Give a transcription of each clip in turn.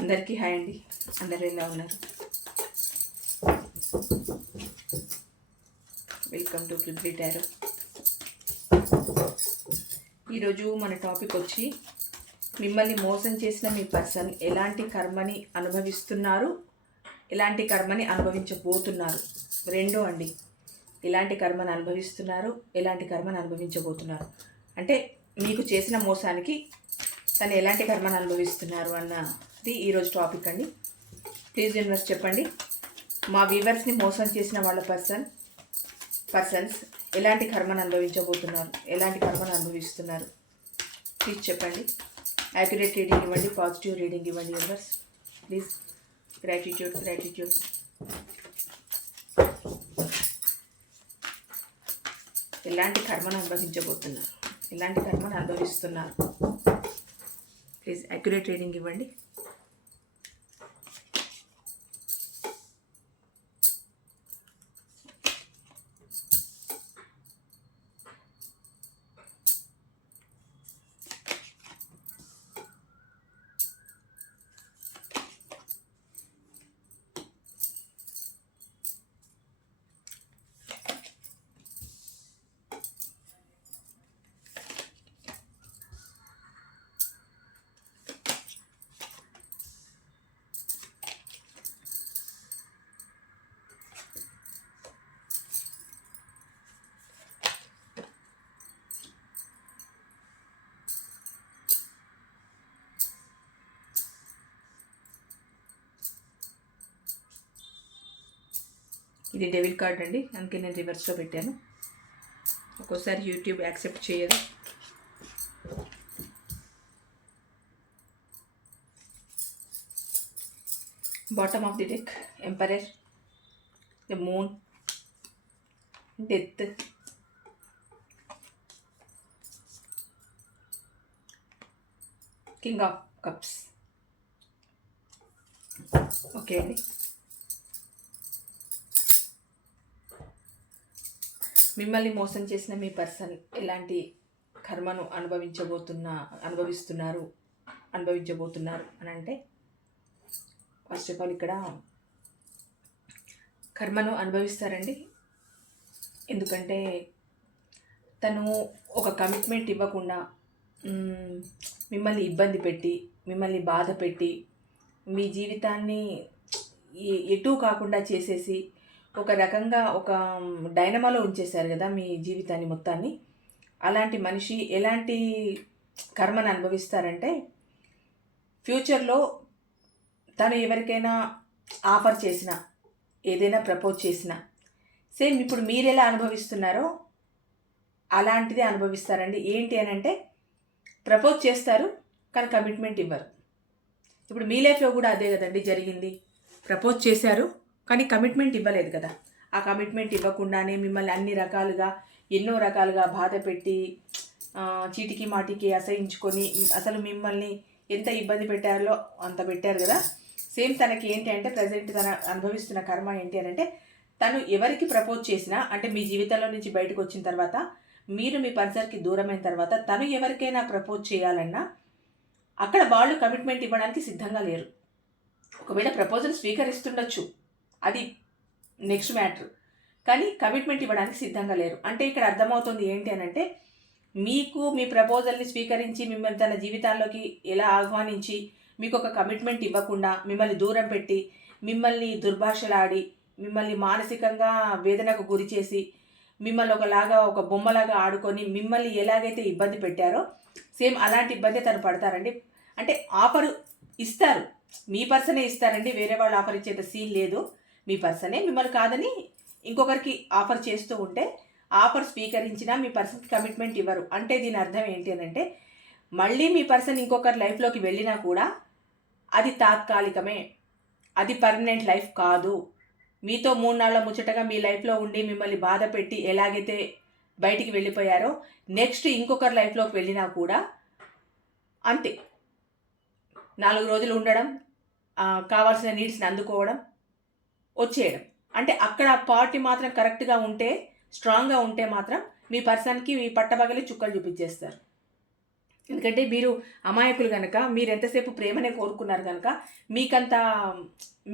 అందరికీ హాయ్ అండి. అందరూ ఎలా ఉన్నారు? Welcome to Prithvi tarot. ఈరోజు మన టాపిక్ వచ్చి మిమ్మల్ని మోసం చేసిన మీ పర్సన్ ఎలాంటి కర్మని అనుభవిస్తున్నారు, ఎలాంటి కర్మని అనుభవించబోతున్నారు. రెండో అండి, ఎలాంటి కర్మని అనుభవిస్తున్నారు, ఎలాంటి కర్మని అనుభవించబోతున్నారు. అంటే మీకు చేసిన మోసానికి తను ఎలాంటి కర్మని అనుభవిస్తున్నారు అన్నది ఈరోజు టాపిక్ అండి. ప్లీజ్ యూనివర్స్ చెప్పండి, మా వ్యూవర్స్ని మోసం చేసిన వాళ్ళ పర్సన్స్ ఎలాంటి కర్మను అనుభవించబోతున్నారు, ఎలాంటి కర్మను అనుభవిస్తున్నారు. ప్లీజ్ చెప్పండి. యాక్యురేట్ రీడింగ్ ఇవ్వండి, పాజిటివ్ రీడింగ్ ఇవ్వండి యూనివర్స్ ప్లీజ్. గ్రాటిట్యూడ్. ఎలాంటి కర్మను అనుభవించబోతున్నారు, ఎలాంటి కర్మను అనుభవిస్తున్నారు. ప్లీజ్ యాక్యురేట్ రీడింగ్ ఇవ్వండి. ఇది డెవిల్ కార్డ్ అండి, అందుకే నేను రివర్స్లో పెట్టాను. ఒక్కోసారి యూట్యూబ్ యాక్సెప్ట్ చేయదు. Bottom of the deck emperor, the moon, death, king of cups. Okay అండి, మిమ్మల్ని మోసం చేసిన మీ పర్సన్ ఎలాంటి కర్మను అనుభవించబోతున్నారు అని అంటే, ఫస్ట్ ఆఫ్ ఆల్ ఇక్కడ కర్మను అనుభవిస్తారండి. ఎందుకంటే తను ఒక కమిట్మెంట్ ఇవ్వకుండా మిమ్మల్ని ఇబ్బంది పెట్టి, మిమ్మల్ని బాధ పెట్టి, మీ జీవితాన్ని ఎటూ కాకుండా చేసేసి ఒక రకంగా ఒక డైనమాలో ఉంచేశారు కదా మీ జీవితాన్ని మొత్తాన్ని. అలాంటి మనిషి ఎలాంటి కర్మను అనుభవిస్తారంటే, ఫ్యూచర్లో తను ఎవరికైనా ఆఫర్ చేసినా, ఏదైనా ప్రపోజ్ చేసినా, సేమ్ ఇప్పుడు మీరు ఎలా అనుభవిస్తున్నారో అలాంటిదే అనుభవిస్తారండి. ఏంటి అని అంటే, ప్రపోజ్ చేస్తారు కానీ కమిట్మెంట్ ఇవ్వరు. ఇప్పుడు మీ లైఫ్లో కూడా అదే కదండి జరిగింది. ప్రపోజ్ చేశారు కానీ కమిట్మెంట్ ఇవ్వలేదు కదా. ఆ కమిట్మెంట్ ఇవ్వకుండానే మిమ్మల్ని అన్ని రకాలుగా, ఎన్నో రకాలుగా బాధ పెట్టి, చీటికి మాటికి అసహించుకొని, అసలు మిమ్మల్ని ఎంత ఇబ్బంది పెట్టారో అంత పెట్టారు కదా. సేమ్ తనకి ఏంటి అంటే, ప్రజెంట్ తన అనుభవిస్తున్న కర్మ ఏంటి అని అంటే, తను ఎవరికి ప్రపోజ్ చేసినా, అంటే మీ జీవితంలో నుంచి బయటకు వచ్చిన తర్వాత, మీరు మీ పర్సన్కి దూరమైన తర్వాత, తను ఎవరికైనా ప్రపోజ్ చేయాలన్నా అక్కడ వాళ్ళు కమిట్మెంట్ ఇవ్వడానికి సిద్ధంగా లేరు. ఒకవేళ ప్రపోజల్ స్వీకరిస్తుండొచ్చు, అది నెక్స్ట్ మ్యాటర్, కానీ కమిట్మెంట్ ఇవ్వడానికి సిద్ధంగా లేరు. అంటే ఇక్కడ అర్థమవుతుంది ఏంటి అని అంటే, మీకు మీ ప్రపోజల్ని స్వీకరించి మిమ్మల్ని తన జీవితాల్లోకి ఎలా ఆహ్వానించి, మీకు ఒక కమిట్మెంట్ ఇవ్వకుండా మిమ్మల్ని దూరం పెట్టి, మిమ్మల్ని దుర్భాషలాడి, మిమ్మల్ని మానసికంగా వేదనకు గురి చేసి, మిమ్మల్ని ఒక బొమ్మలాగా ఆడుకొని మిమ్మల్ని ఎలాగైతే ఇబ్బంది పెట్టారో, సేమ్ అలాంటి ఇబ్బంది తను పడతారండి. అంటే ఆఫర్ ఇస్తారు, మీ పర్సనే ఇస్తారండి, వేరే వాళ్ళు ఆఫర్ ఇచ్చేంత సీన్ లేదు. మీ పర్సనే మిమ్మల్ని కాదని ఇంకొకరికి ఆఫర్ చేస్తూ ఉంటే, ఆఫర్ స్వీకరించినా మీ పర్సన్కి కమిట్మెంట్ ఇవ్వరు. అంటే దీని అర్థం ఏంటి అని అంటే, మళ్ళీ మీ పర్సన్ ఇంకొకరి లైఫ్లోకి వెళ్ళినా కూడా అది తాత్కాలికమే, అది పర్మనెంట్ లైఫ్ కాదు. మీతో 3 నాళ్ళ ముచ్చటగా మీ లైఫ్లో ఉండి మిమ్మల్ని బాధ పెట్టి ఎలాగైతే బయటికి వెళ్ళిపోయారో, నెక్స్ట్ ఇంకొకరి లైఫ్లోకి వెళ్ళినా కూడా అంతే. 4 రోజులు ఉండడం, కావాల్సిన నీడ్స్ని అందుకోవడం, వచ్చేయడం. అంటే అక్కడ పార్టీ మాత్రం కరెక్ట్గా ఉంటే, స్ట్రాంగ్గా ఉంటే మాత్రం మీ పర్సన్కి మీ పట్టపగలి చుక్కలు చూపించేస్తారు. ఎందుకంటే మీరు అమాయకులు కనుక, మీరు ఎంతసేపు ప్రేమనే కోరుకున్నారు కనుక మీకంత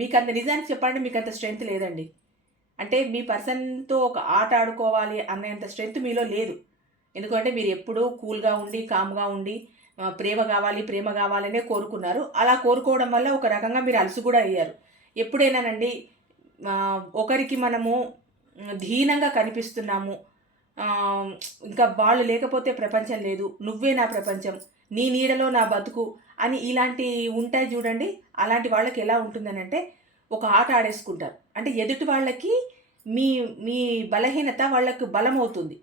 మీకంత నిజానికి చెప్పండి, మీకంత స్ట్రెంగ్త్ లేదండి. అంటే మీ పర్సన్తో ఒక ఆట ఆడుకోవాలి అనేంత స్ట్రెంగ్త్ మీలో లేదు. ఎందుకంటే మీరు ఎప్పుడూ కూల్గా ఉండి, కామ్గా ఉండి ప్రేమ కావాలి ప్రేమ కావాలనే కోరుకున్నారు. అలా కోరుకోవడం వల్ల ఒక రకంగా మీరు అలసి కూడా అయ్యారు. ఎప్పుడైనానండి ఒకరికి మనము ధీనంగా కనిపిస్తున్నాము, ఇంకా వాళ్ళు లేకపోతే ప్రపంచం లేదు, నువ్వే నా ప్రపంచం, నీ నీడలో నా బతుకు అని ఇలాంటి ఉంటాయి చూడండి. అలాంటి వాళ్ళకి ఎలా ఉంటుందనంటే ఒక ఆట ఆడేసుకుంటారు. అంటే ఎదుటి వాళ్ళకి మీ మీ బలహీనత వాళ్ళకు బలం అవుతుంది.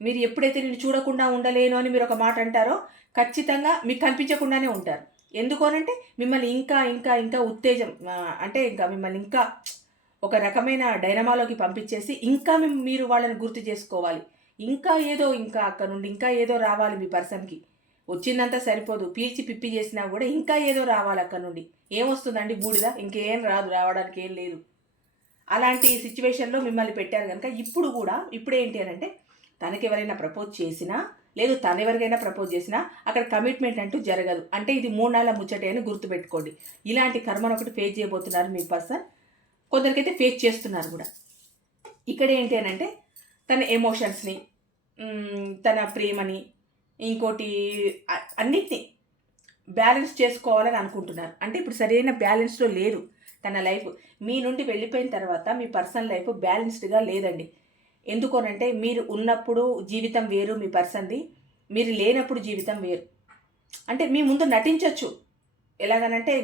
మీరు ఎప్పుడైతే నేను చూడకుండా ఉండలేను అని మీరు ఒక మాట అంటారో ఖచ్చితంగా మీకు కనిపించకుండానే ఉంటారు. ఎందుకోనంటే మిమ్మల్ని ఇంకా ఇంకా ఇంకా ఉత్తేజం అంటే ఇంకా మిమ్మల్ని ఇంకా ఒక రకమైన డైనమాలోకి పంపించేసి ఇంకా మీరు వాళ్ళని గుర్తు చేసుకోవాలి. ఇంకా ఏదో ఇంకా అక్కడ నుండి ఇంకా ఏదో రావాలి మీ పర్సన్కి. వచ్చిందంతా సరిపోదు, పీల్చి పిప్పి చేసినా కూడా ఇంకా ఏదో రావాలి అక్కడ నుండి. ఏమొస్తుందండి బూడిద, ఇంకేం రాదు, రావడానికి ఏం లేదు. అలాంటి సిచ్యువేషన్లో మిమ్మల్ని పెట్టారు కనుక ఇప్పుడు కూడా ఇప్పుడేంటి అని అంటే తనకి ఎవరైనా ప్రపోజ్ చేసినా లేదు తను ఎవరికైనా ప్రపోజ్ చేసినా అక్కడ కమిట్మెంట్ అంటూ జరగదు. అంటే ఇది 3 నెలల ముచ్చటే అని గుర్తుపెట్టుకోండి. ఇలాంటి కర్మను ఒకటి ఫేస్ చేయబోతున్నారు మీ పర్సన్. కొందరికైతే ఫేస్ చేస్తున్నారు కూడా. ఇక్కడ ఏంటి అని అంటే తన ఎమోషన్స్ని, తన ప్రేమని, ఇంకోటి అన్నిటినీ బ్యాలెన్స్ చేసుకోవాలని అనుకుంటున్నారు. అంటే ఇప్పుడు సరైన బ్యాలెన్స్లో లేదు తన లైఫ్. మీ నుండి వెళ్ళిపోయిన తర్వాత మీ పర్సనల్ లైఫ్ బ్యాలెన్స్డ్గా లేదండి. ఎందుకోనంటే మీరు ఉన్నప్పుడు జీవితం వేరు మీ పర్సన్ది, మీరు లేనప్పుడు జీవితం వేరు. అంటే మీ ముందు నటించవచ్చు. ఎలాగనంటే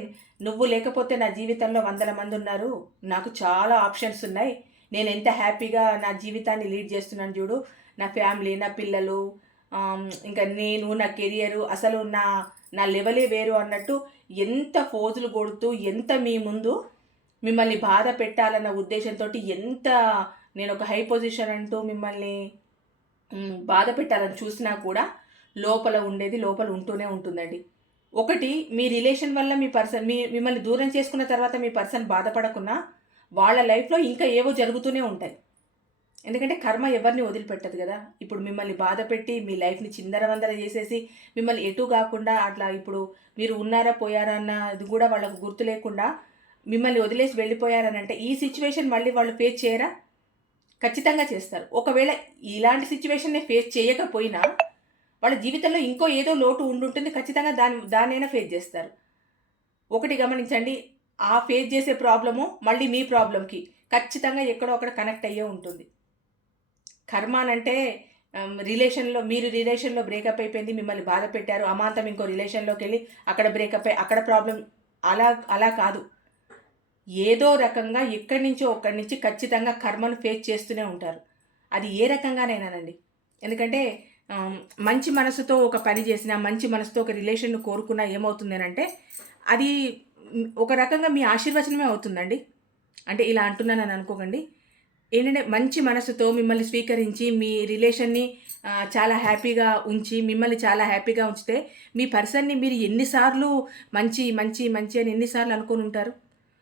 నువ్వు లేకపోతే నా జీవితంలో 100 మంది ఉన్నారు, నాకు చాలా ఆప్షన్స్ ఉన్నాయి, నేను ఎంత హ్యాపీగా నా జీవితాన్ని లీడ్ చేస్తున్నాను చూడు, నా ఫ్యామిలీ, నా పిల్లలు, ఇంకా నేను, నా కెరియరు, అసలు నా నా లెవెలే వేరు అన్నట్టు ఎంత ఫోజులు కొడుతూ ఎంత మీ ముందు మిమ్మల్ని బాధ పెట్టాలన్న ఉద్దేశంతో ఎంత నేను ఒక హై పొజిషన్ అంటూ మిమ్మల్ని బాధ పెట్టాలని చూసినా కూడా లోపల ఉండేది లోపల ఉంటూనే ఉంటుందండి. ఒకటి మీ రిలేషన్ వల్ల మీ పర్సన్ మిమ్మల్ని దూరం చేసుకున్న తర్వాత మీ పర్సన్ బాధపడకున్నా వాళ్ళ లైఫ్లో ఇంకా ఏవో జరుగుతూనే ఉంటాయి. ఎందుకంటే కర్మ ఎవరిని వదిలిపెట్టదు కదా. ఇప్పుడు మిమ్మల్ని బాధ పెట్టి మీ లైఫ్ని చిందరవందర చేసేసి మిమ్మల్ని ఎటు కాకుండా అట్లా ఇప్పుడు మీరు ఉన్నారా పోయారా అన్న ఇది కూడా వాళ్ళకు గుర్తు లేకుండా మిమ్మల్ని వదిలేసి వెళ్ళిపోయారని అంటే ఈ సిచ్యువేషన్ మళ్ళీ వాళ్ళు ఫేస్ చేయరా? ఖచ్చితంగా చేస్తారు. ఒకవేళ ఇలాంటి సిచ్యువేషన్ని ఫేస్ చేయకపోయినా వాళ్ళ జీవితంలో ఇంకో ఏదో లోటు ఉండుంటుంది, ఖచ్చితంగా దాన్నైనా ఫేస్ చేస్తారు. ఒకటి గమనించండి, ఆ ఫేస్ చేసే ప్రాబ్లము మళ్ళీ మీ ప్రాబ్లంకి ఖచ్చితంగా ఎక్కడో అక్కడ కనెక్ట్ అయ్యే ఉంటుంది. కర్మ అంటే మీరు రిలేషన్లో బ్రేకప్ అయిపోయింది, మిమ్మల్ని బాధ పెట్టారు, అమాంతం ఇంకో రిలేషన్లోకి వెళ్ళి అక్కడ బ్రేకప్ అయ్యి అక్కడ ప్రాబ్లం, అలా కాదు. ఏదో రకంగా ఎక్కడి నుంచో ఒక్కడి నుంచి ఖచ్చితంగా కర్మను ఫేస్ చేస్తూనే ఉంటారు. అది ఏ రకంగానైనానండి. ఎందుకంటే మంచి మనసుతో ఒక పని చేసినా, మంచి మనసుతో ఒక రిలేషన్ను కోరుకున్నా ఏమవుతుంది అంటే అది ఒక రకంగా మీ ఆశీర్వచనమే అవుతుందండి. అంటే ఇలా అంటున్నానని అనుకోకండి. ఏంటంటే మంచి మనసుతో మిమ్మల్ని స్వీకరించి మీ రిలేషన్ని చాలా హ్యాపీగా ఉంచి మిమ్మల్ని చాలా హ్యాపీగా ఉంచితే మీ పర్సన్ని మీరు ఎన్నిసార్లు మంచి మంచి మంచి అని ఎన్నిసార్లు అనుకొని ఉంటారు.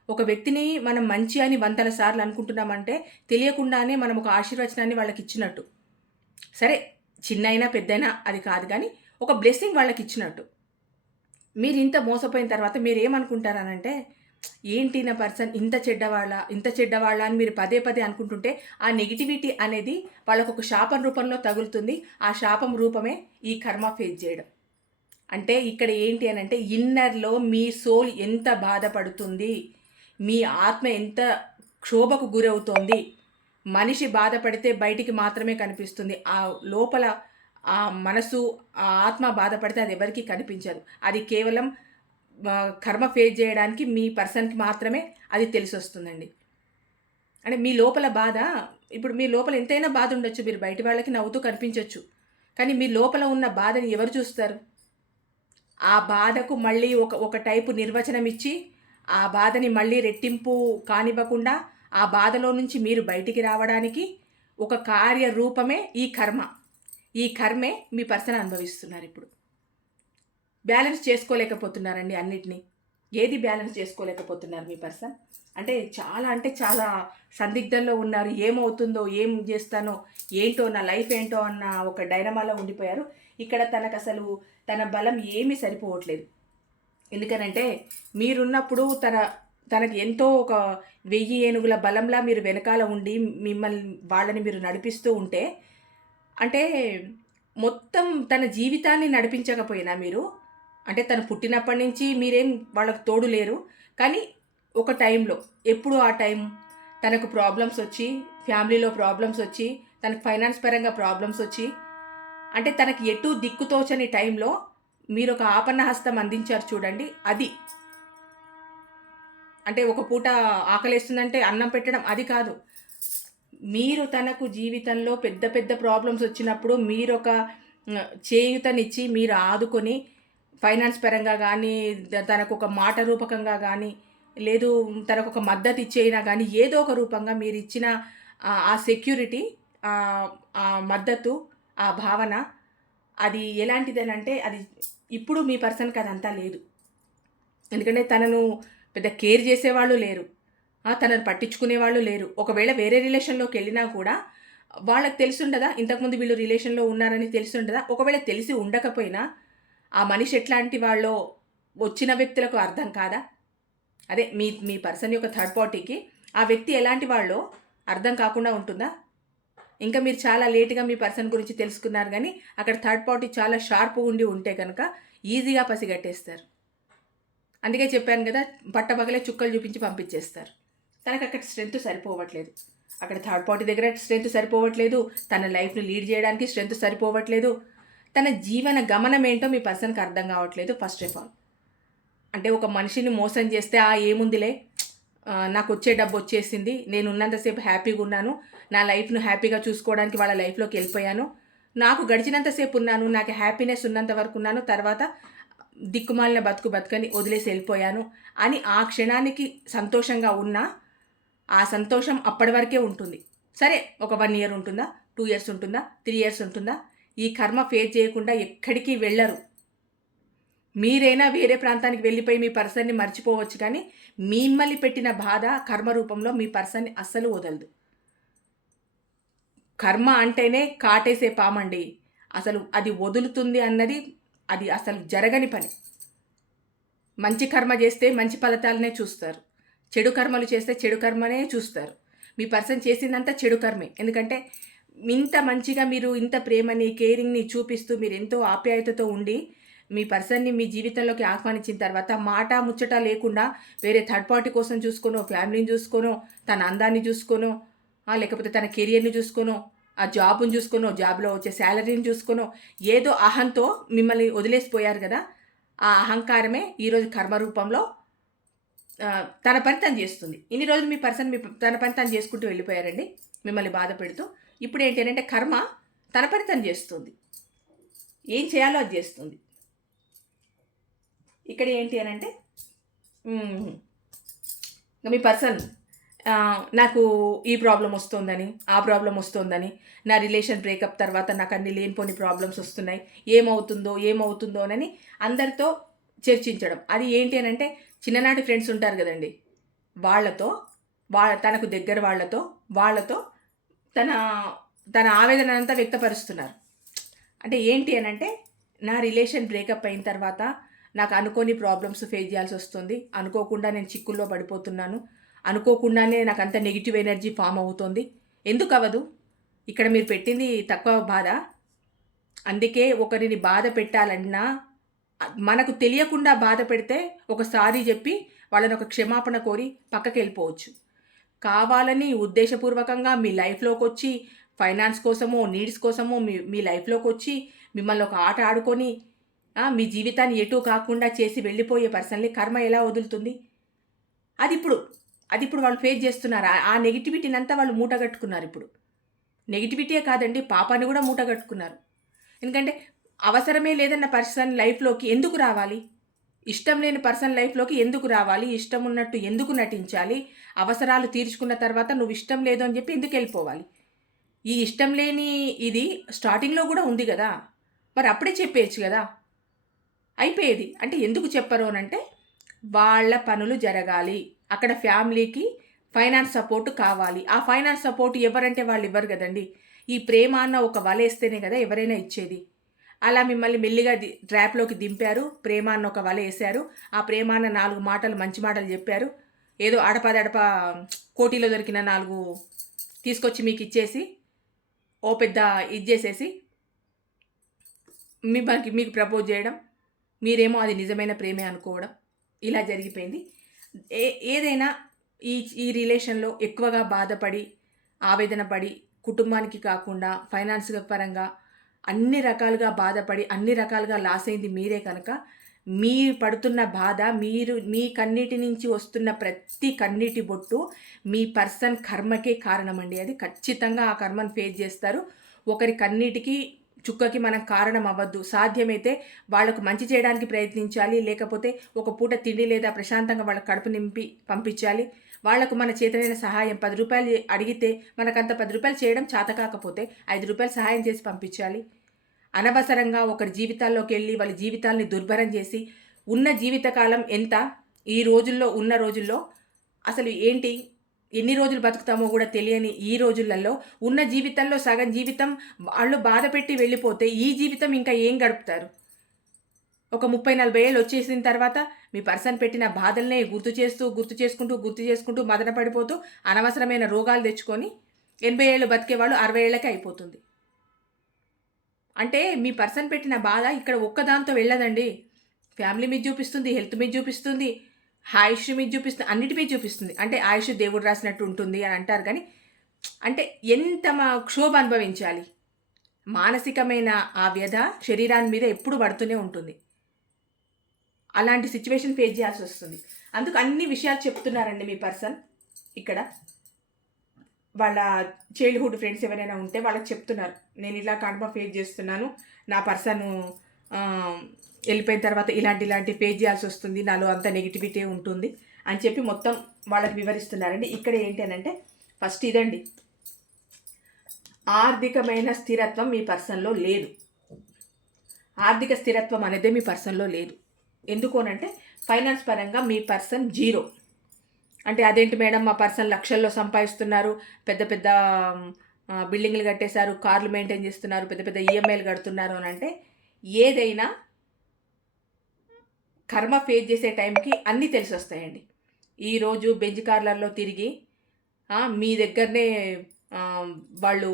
ఒక వ్యక్తిని మనం మంచి అని 100 సార్లు అనుకుంటున్నామంటే తెలియకుండానే మనం ఒక ఆశీర్వచనాన్ని వాళ్ళకి ఇచ్చినట్టు. సరే చిన్నైనా పెద్దైనా అది కాదు, కానీ ఒక బ్లెస్సింగ్ వాళ్ళకి ఇచ్చినట్టు. మీరు ఇంత మోసపోయిన తర్వాత మీరు ఏమనుకుంటారనంటే ఏంటి నా పర్సన్ ఇంత చెడ్డవాళ్ళ అని మీరు పదే పదే అనుకుంటుంటే ఆ నెగిటివిటీ అనేది వాళ్ళకు ఒక శాపం రూపంలో తగులుతుంది. ఆ శాపం రూపమే ఈ కర్మ ఫేస్ చేయడం. అంటే ఇక్కడ ఏంటి అని అంటే ఇన్నర్లో మీ సోల్ ఎంత బాధపడుతుంది, మీ ఆత్మ ఎంత క్షోభకు గురవుతోంది. మనిషి బాధపడితే బయటికి మాత్రమే కనిపిస్తుంది, ఆ లోపల ఆ మనసు ఆ ఆత్మ బాధపడితే అది ఎవరికీ కనిపించదు. అది కేవలం కర్మ ఫేస్ చేయడానికి మీ పర్సన్కి మాత్రమే అది తెలిసి వస్తుందండి. అంటే మీ లోపల బాధ, ఇప్పుడు మీ లోపల ఎంతైనా బాధ ఉండొచ్చు, మీరు బయట వాళ్ళకి నవ్వుతూ కనిపించవచ్చు, కానీ మీ లోపల ఉన్న బాధని ఎవరు చూస్తారు? ఆ బాధకు మళ్ళీ ఒక టైపు నిర్వచనం ఇచ్చి ఆ బాధని మళ్ళీ రెట్టింపు కానివ్వకుండా ఆ బాధలో నుంచి మీరు బయటికి రావడానికి ఒక కార్యరూపమే ఈ కర్మ. ఈ కర్మే మీ పర్సన్ అనుభవిస్తున్నారు. ఇప్పుడు బ్యాలెన్స్ చేసుకోలేకపోతున్నారండి అన్నిటినీ. ఏది బ్యాలెన్స్ చేసుకోలేకపోతున్నారు మీ పర్సన్. అంటే చాలా సందిగ్ధంలో ఉన్నారు. ఏమవుతుందో, ఏం చేస్తానో, ఏంటో నా లైఫ్ ఏంటో అన్న ఒక డైనమాలో ఉండిపోయారు. ఇక్కడ తనకు అసలు తన బలం ఏమీ సరిపోవట్లేదు. ఎందుకనంటే మీరున్నప్పుడు తనకి ఎంతో ఒక 1000 ఏనుగుల బలంలా మీరు వెనకాల ఉండి వాళ్ళని మీరు నడిపిస్తూ ఉంటే, అంటే మొత్తం తన జీవితాన్ని నడిపించకపోయినా మీరు, అంటే తను పుట్టినప్పటి నుంచి మీరేం వాళ్ళకు తోడు లేరు. కానీ ఒక టైంలో, ఎప్పుడు ఆ టైం తనకు ప్రాబ్లమ్స్ వచ్చి, ఫ్యామిలీలో ప్రాబ్లమ్స్ వచ్చి, తనకు ఫైనాన్స్ పరంగా ప్రాబ్లమ్స్ వచ్చి, అంటే తనకి ఎటు దిక్కుతోచని టైంలో మీరు ఒక ఆపన్న హస్తం అందించారు చూడండి. అది అంటే ఒక పూట ఆకలేస్తుందంటే అన్నం పెట్టడం అది కాదు. మీరు తనకు జీవితంలో పెద్ద పెద్ద ప్రాబ్లమ్స్ వచ్చినప్పుడు మీరొక చేయూతనిచ్చి మీరు ఆదుకొని, ఫైనాన్స్ పరంగా కానీ, తనకు ఒక మాట రూపకంగా కానీ, లేదు తనకు ఒక మద్దతు ఇచ్చేయినా కానీ, ఏదో ఒక రూపంగా మీరు ఇచ్చిన ఆ సెక్యూరిటీ, ఆ మద్దతు, ఆ భావన, అది ఎలాంటిదనంటే అది ఇప్పుడు మీ పర్సన్కి అదంతా లేదు. ఎందుకంటే తనను పెద్ద కేర్ చేసేవాళ్ళు లేరు, తనను పట్టించుకునేవాళ్ళు లేరు. ఒకవేళ వేరే రిలేషన్లోకి వెళ్ళినా కూడా వాళ్ళకి తెలుసుండదా ఇంతకుముందు వీళ్ళు రిలేషన్లో ఉన్నారని తెలుసుండదా? ఒకవేళ తెలిసి ఉండకపోయినా ఆ మనిషి ఎట్లాంటి వాళ్ళో వచ్చిన వ్యక్తులకు అర్థం కాదా? అదే మీ పర్సన్ యొక్క థర్డ్ పార్టీకి ఆ వ్యక్తి ఎలాంటి వాళ్ళో అర్థం కాకుండా ఉంటుందా? ఇంకా మీరు చాలా లేటుగా మీ పర్సన్ గురించి తెలుసుకున్నారు, కానీ అక్కడ థర్డ్ పార్టీ చాలా షార్ప్గా ఉంటే కనుక ఈజీగా పసిగట్టేస్తారు. అందుకే చెప్పాను కదా, పట్టపగలే చుక్కలు చూపించి పంపించేస్తారు. తనకు అక్కడ స్ట్రెంత్ సరిపోవట్లేదు, అక్కడ థర్డ్ పార్టీ దగ్గర స్ట్రెంత్ సరిపోవట్లేదు, తన లైఫ్ని లీడ్ చేయడానికి స్ట్రెంత్ సరిపోవట్లేదు, తన జీవన గమనం ఏంటో మీ పర్సన్కి అర్థం కావట్లేదు. ఫస్ట్ ఆఫ్ ఆల్ అంటే ఒక మనిషిని మోసం చేస్తే ఏముందిలే, నాకు వచ్చే డబ్బు వచ్చేసింది, నేను ఉన్నంతసేపు హ్యాపీగా ఉన్నాను, నా లైఫ్ను హ్యాపీగా చూసుకోవడానికి వాళ్ళ లైఫ్లోకి వెళ్ళిపోయాను, నాకు గడిచినంతసేపు ఉన్నాను, నాకు హ్యాపీనెస్ ఉన్నంత వరకు ఉన్నాను, తర్వాత దిక్కుమాలిన బతుకని వదిలేసి వెళ్ళిపోయాను అని ఆ క్షణానికి సంతోషంగా ఉన్నా ఆ సంతోషం అప్పటి వరకే ఉంటుంది. సరే, ఒక 1 year ఉంటుందా, 2 years ఉంటుందా, 3 years ఉంటుందా? ఈ కర్మ ఫేస్ చేయకుండా ఎక్కడికి వెళ్ళరు. మీరైనా వేరే ప్రాంతానికి వెళ్ళిపోయి మీ పర్సన్ని మర్చిపోవచ్చు, కానీ మిమ్మల్ని పెట్టిన బాధ కర్మ రూపంలో మీ పర్సన్ని అస్సలు వదలదు. కర్మ అంటేనే కాటేసే పామండి. అసలు అది వదులుతుంది అన్నది అది అసలు జరగని పని. మంచి కర్మ చేస్తే మంచి ఫలితాలనే చూస్తారు, చెడు కర్మలు చేస్తే చెడు కర్మనే చూస్తారు. మీ పర్సన్ చేసిందంతా చెడు కర్మే. ఎందుకంటే ఇంత మంచిగా మీరు ఇంత ప్రేమని, కేరింగ్ని చూపిస్తూ మీరు ఎంతో ఆప్యాయతతో ఉండి మీ పర్సన్ని మీ జీవితంలోకి ఆహ్వానించిన తర్వాత మాట ముచ్చట లేకుండా వేరే థర్డ్ పార్టీ కోసం చూసుకోనో, ఫ్యామిలీని చూసుకోనో, తన అందాన్ని చూసుకోనో, లేకపోతే తన కెరియర్ని చూసుకోనో, ఆ జాబ్ని చూసుకోనో, జాబ్లో వచ్చే శాలరీని చూసుకోనో, ఏదో అహంతో మిమ్మల్ని వదిలేసిపోయారు కదా. ఆ అహంకారమే ఈరోజు కర్మ రూపంలో తన పని తను చేస్తుంది. ఇన్ని రోజులు మీ పర్సన్ తన పని తను చేసుకుంటూ వెళ్ళిపోయారండి, మిమ్మల్ని బాధ పెడుతూ. ఇప్పుడు ఏంటి అంటే కర్మ తన పని తను చేస్తుంది, ఏం చేయాలో అది చేస్తుంది. ఇక్కడ ఏంటి అని అంటే మీ పర్సన్ నాకు ఈ ప్రాబ్లం వస్తుందని, ఆ ప్రాబ్లం వస్తుందని, నా రిలేషన్ బ్రేకప్ తర్వాత నాకు అన్ని లేనిపోని ప్రాబ్లమ్స్ వస్తున్నాయి, ఏమవుతుందో అని అందరితో చర్చించడం. అది ఏంటి అని అంటే చిన్ననాటి ఫ్రెండ్స్ ఉంటారు కదండి, తనకు దగ్గర వాళ్ళతో తన ఆవేదన అంతా వ్యక్తపరుస్తున్నారు. అంటే ఏంటి అని అంటే నా రిలేషన్ బ్రేకప్ అయిన తర్వాత నాకు అనుకోని ప్రాబ్లమ్స్ ఫేస్ చేయాల్సి వస్తుంది, అనుకోకుండా నేను చిక్కుల్లో పడిపోతున్నాను, అనుకోకుండానే నాకు అంత నెగిటివ్ ఎనర్జీ ఫామ్ అవుతుంది. ఎందుకు అవ్వదు? ఇక్కడ మీరు పెట్టింది తక్కువ బాధ. అందుకే ఒకరిని బాధ పెట్టాలన్నా మనకు తెలియకుండా బాధ పెడితే ఒక సారీ చెప్పి వాళ్ళని ఒక క్షమాపణ కోరి పక్కకి వెళ్ళిపోవచ్చు. కావాలని ఉద్దేశపూర్వకంగా మీ లైఫ్లోకి వచ్చి ఫైనాన్స్ కోసమో, నీడ్స్ కోసమో మీ లైఫ్లోకి వచ్చి మిమ్మల్ని ఒక ఆట ఆడుకొని మీ జీవితాన్ని ఎటు కాకుండా చేసి వెళ్ళిపోయే పర్సన్లీ కర్మ ఎలా వదులుతుంది? అది ఇప్పుడు వాళ్ళు ఫేస్ చేస్తున్నారు. ఆ నెగిటివిటీని అంతా వాళ్ళు మూటగట్టుకున్నారు. ఇప్పుడు నెగిటివిటీయే కాదండి, పాపాన్ని కూడా మూటగట్టుకున్నారు. ఎందుకంటే అవసరమే లేదన్న పర్సన్ లైఫ్లోకి ఎందుకు రావాలి? ఇష్టం లేని పర్సన్ లైఫ్లోకి ఎందుకు రావాలి? ఇష్టం ఉన్నట్టు ఎందుకు నటించాలి? అవసరాలు తీర్చుకున్న తర్వాత నువ్వు ఇష్టం లేదు అని చెప్పి ఎందుకు వెళ్ళిపోవాలి? ఈ ఇష్టం లేని ఇది స్టార్టింగ్లో కూడా ఉంది కదా, మరి అప్పుడే చెప్పేయచ్చు కదా, అయిపోయేది. అంటే ఎందుకు చెప్పరు అని అంటే వాళ్ళ పనులు జరగాలి, అక్కడ ఫ్యామిలీకి ఫైనాన్స్ సపోర్ట్ కావాలి. ఆ ఫైనాన్స్ సపోర్ట్ ఎవరంటే వాళ్ళు ఇవ్వరు కదండి. ఈ ప్రేమ అన్న ఒక వలేస్తేనే కదా ఎవరైనా ఇచ్చేది. అలా మిమ్మల్ని మెల్లిగా ట్రాప్లోకి దింపారు. ప్రేమ అన్న ఒక వల వేశారు. ఆ ప్రేమ అన్న 4 మాటలు మంచి మాటలు చెప్పారు. ఏదో అడపదడప కోటిలో దొరికిన 4 తీసుకొచ్చి మీకు ఇచ్చేసి ఓ పెద్ద ఇది చేసేసి మీకు ప్రపోజ్ చేయడం, మీరేమో అది నిజమైన ప్రేమే అనుకోవడం, ఇలా జరిగిపోయింది. ఏదైనా ఈ రిలేషన్లో ఎక్కువగా బాధపడి ఆవేదన పడి కుటుంబానికి కాకుండా ఫైనాన్స్ పరంగా అన్ని రకాలుగా బాధపడి అన్ని రకాలుగా లాస్ అయింది మీరే కనుక మీరు పడుతున్న బాధ మీ కన్నీటి నుంచి వస్తున్న ప్రతి కన్నీటి బొట్టు మీ పర్సన్ కర్మకే కారణమండి. అది ఖచ్చితంగా ఆ కర్మను ఫేస్ చేస్తారు. ఒకరి కన్నీటికి చుక్కకి మనం కారణం అవ్వద్దు. సాధ్యమైతే వాళ్ళకు మంచి చేయడానికి ప్రయత్నించాలి. లేకపోతే ఒక పూట తిండి లేదా ప్రశాంతంగా వాళ్ళ కడుపు నింపి పంపించాలి. వాళ్లకు మన చేతనైన సహాయం 10 రూపాయలు అడిగితే మనకంత 10 రూపాయలు చేయడం చేత కాకపోతే 5 రూపాయలు సహాయం చేసి పంపించాలి. అనవసరంగా ఒకరి జీవితాల్లోకి వెళ్ళి వాళ్ళ జీవితాల్ని దుర్భరం చేసి ఉన్న జీవితకాలం ఎంత ఈ రోజుల్లో ఉన్న రోజుల్లో అసలు ఏంటి ఎన్ని రోజులు బతుకుతామో కూడా తెలియని ఈ రోజులలో ఉన్న జీవితంలో సగం జీవితం వాళ్ళు బాధ పెట్టి వెళ్ళిపోతే ఈ జీవితం ఇంకా ఏం గడుపుతారు? ఒక 30-40 ఏళ్ళు వచ్చేసిన తర్వాత మీ పర్సన్ పెట్టిన బాధల్నే గుర్తు చేసుకుంటూ మదన పడిపోతూ అనవసరమైన రోగాలు తెచ్చుకొని 80 ఏళ్ళు బతికేవాళ్ళు 60 ఏళ్ళకే అయిపోతుంది. అంటే మీ పర్సన్ పెట్టిన బాధ ఇక్కడ ఒక్కదాంతో వెళ్ళదండి. ఫ్యామిలీ మీద చూపిస్తుంది, హెల్త్ మీద చూపిస్తుంది, ఆయుష్ మీద చూపిస్తుంది, అన్నిటి మీద చూపిస్తుంది. అంటే ఆయుష్ దేవుడు రాసినట్టు ఉంటుంది అని అంటారు. కానీ అంటే ఎంత క్షోభ అనుభవించాలి. మానసికమైన ఆ వ్యధ శరీరాన్ని మీద ఎప్పుడు పడుతూనే ఉంటుంది. అలాంటి సిచ్యువేషన్ ఫేస్ చేయాల్సి వస్తుంది. అందుకు అన్ని విషయాలు చెప్తున్నారండి మీ పర్సన్. ఇక్కడ వాళ్ళ చైల్డ్హుడ్ ఫ్రెండ్స్ ఎవరైనా ఉంటే వాళ్ళకి చెప్తున్నారు, నేను ఇలా కడప ఫేస్ చేస్తున్నాను, నా పర్సన్ వెళ్ళిపోయిన తర్వాత ఇలాంటి ఫేస్ చేయాల్సి వస్తుంది, నాలో అంత నెగిటివిటీ ఉంటుంది అని చెప్పి మొత్తం వాళ్ళకి వివరిస్తున్నారండి. ఇక్కడ ఏంటి అని అంటే ఫస్ట్ ఇదండి, ఆర్థికమైన స్థిరత్వం మీ పర్సన్లో లేదు. ఆర్థిక స్థిరత్వం అనేదే మీ పర్సన్లో లేదు. ఎందుకు అనంటే ఫైనాన్స్ పరంగా మీ పర్సన్ 0. అంటే అదేంటి మేడం, మా పర్సన్ లక్షల్లో సంపాదిస్తున్నారు, పెద్ద పెద్ద బిల్డింగ్లు కట్టేశారు, కార్లు మెయింటైన్ చేస్తున్నారు, పెద్ద పెద్ద ఈఎంఐలు కడుతున్నారు అని అంటే ఏదైనా కర్మ ఫేస్ చేసే టైంకి అన్నీ తెలిసి వస్తాయండి. ఈరోజు బెంజ్ కార్లర్లో తిరిగి మీ దగ్గరనే వాళ్ళు